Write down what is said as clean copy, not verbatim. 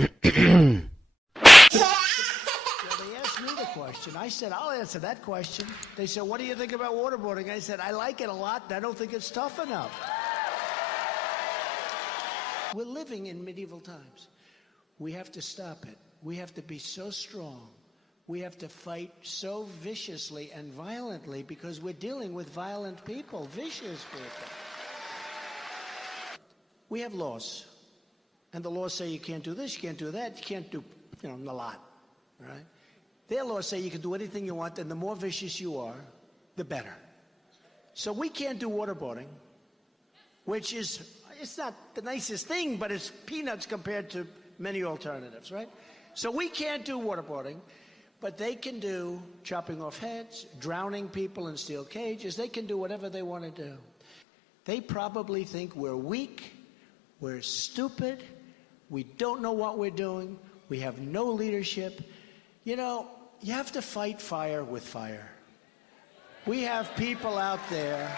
They asked me the question. I said, I'll answer that question. They said, what do you think about waterboarding? I said, I like it a lot, and I don't think it's tough enough. We're living in medieval times. We have to stop it. We have to be so strong. We have to fight so viciously and violently because we're dealing with violent people, vicious people. We have laws. And the laws say you can't do this, you can't do that, you can't do, a lot, right? Their laws say you can do anything you want, and the more vicious you are, the better. So we can't do waterboarding, which is, it's not the nicest thing, but it's peanuts compared to many alternatives, right? So we can't do waterboarding, but they can do chopping off heads, drowning people in steel cages. They can do whatever they want to do. They probably think we're weak, we're stupid, we don't know what we're doing, we have no leadership. You have to fight fire with fire. We have people out there